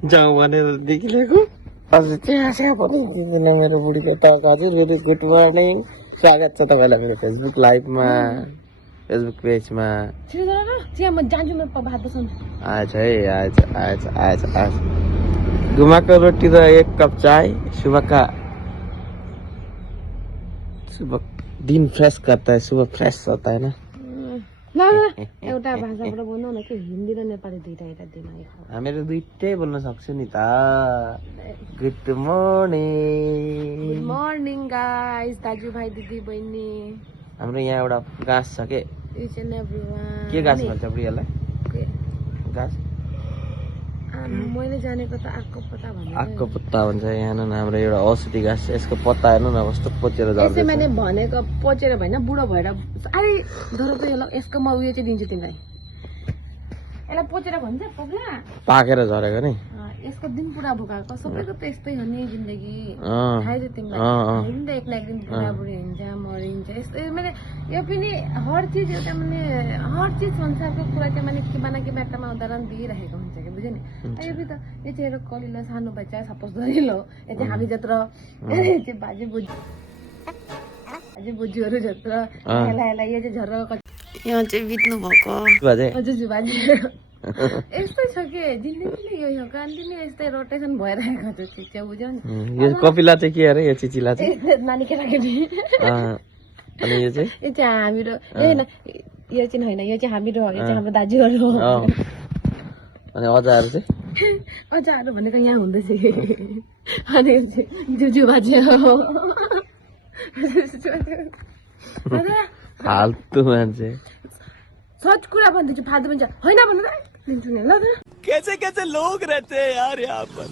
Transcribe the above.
जाउँ भनेर देखिलेको हजुर त्यहाँ स्या पनि दिँदैन मेरो बुढीको टक। हजुर भेरी गुड मर्निङ, स्वागत छ तपाईँलाई मेरो फेसबुक लाइभमा, फेसबुक पेजमा। म जान्छु म भात बसाउँछु। आएछ है, आएछ। गुमाको रोटी र 1 कप चाय सुबह दिन फ्रेश करता है, सुबह फ्रेश होता है ना। ल एउटा भाषाबाट बोल्नु न, के हिन्दी र नेपाली दुईटा एउटा दिमाग खाऊ। हामीहरू दुईटै बोल्न सक्छु नि त। Good morning. Good morning guys, दाजुभाइ दिदी बहिनी। हाम्रो यहाँ एउटा गाछ छ के, इच एन्ड एभ्रीवान। के गाछ भन्छ बुढीहरूलाई? गाछ मैले जानेको त आँकको पत्ता भन्छ। आँकको पत्ता भन्छ। यहाँ न हाम्रो एउटा औषधि गाछ छ, यसको पत्ता हेर्नु न कस्तो पोचेर झर्दैछ। यसै मैले भनेको पोचेर भएन, बुढो भएर अरे धरो त यसको म उयो चाहिँ दिन्छु तिमीलाई। यसलाई पोचेर भन्छ पग्ला, पाकेर झरेको नि। यसको दिन पुरा भोकाएको सबैको त यस्तै हो नि जिन्दगी। थाहै छ तिमीलाई, हामी त एक न एक दिन बुढाबुढी हुन्छ, मरिन्छ। यस्तै मैले यो पनि हर चिज एउटा माने हर चिज संसारको कुरा चाहिँ माने के बना के बाटोमा उदाहरण दिइरहेको हुन्छ कि बुझ्यो नि। यो पनि त यो चाहिँ कलिलो सानो बच्चा सपोज गरिलो, यो चाहिँ हामी जत्रो यो चाहिँ बाजे बोजूहरू जत्रो हेला यो चाहिँ झर्र यहाँ चाहिँ बित्नु भएको हजुर बाजे। यस्तै छ के जिन्दगीले, यो कन्टिन्यू यस्तै रोटेसन भइरहेको छ चिज चाहिँ बुझ्यौ नि। यो कपिला चाहिँ के अरे, यो चिचिला चाहिँ नानी केटाकेटी। अनि यो चाहिँ हामीहरू होइन, यो चाहिँ होइन, यो चाहिँ हामीहरू हो, यो चाहिँ हाम्रो दाजुहरू हो। अनि अजाहरू चाहिँ अजाहरू भनेको यहाँ हुँदैछ कि, अनि यो चाहिँ जुजु बाजे हो। फाल्तु मान्छे, सच कुरा भन्दैछु, फाल्तु भन्छ होइन भन्नु त लिन्छु नि ल। कैसे लोग रहते हैं यार यहाँ पर।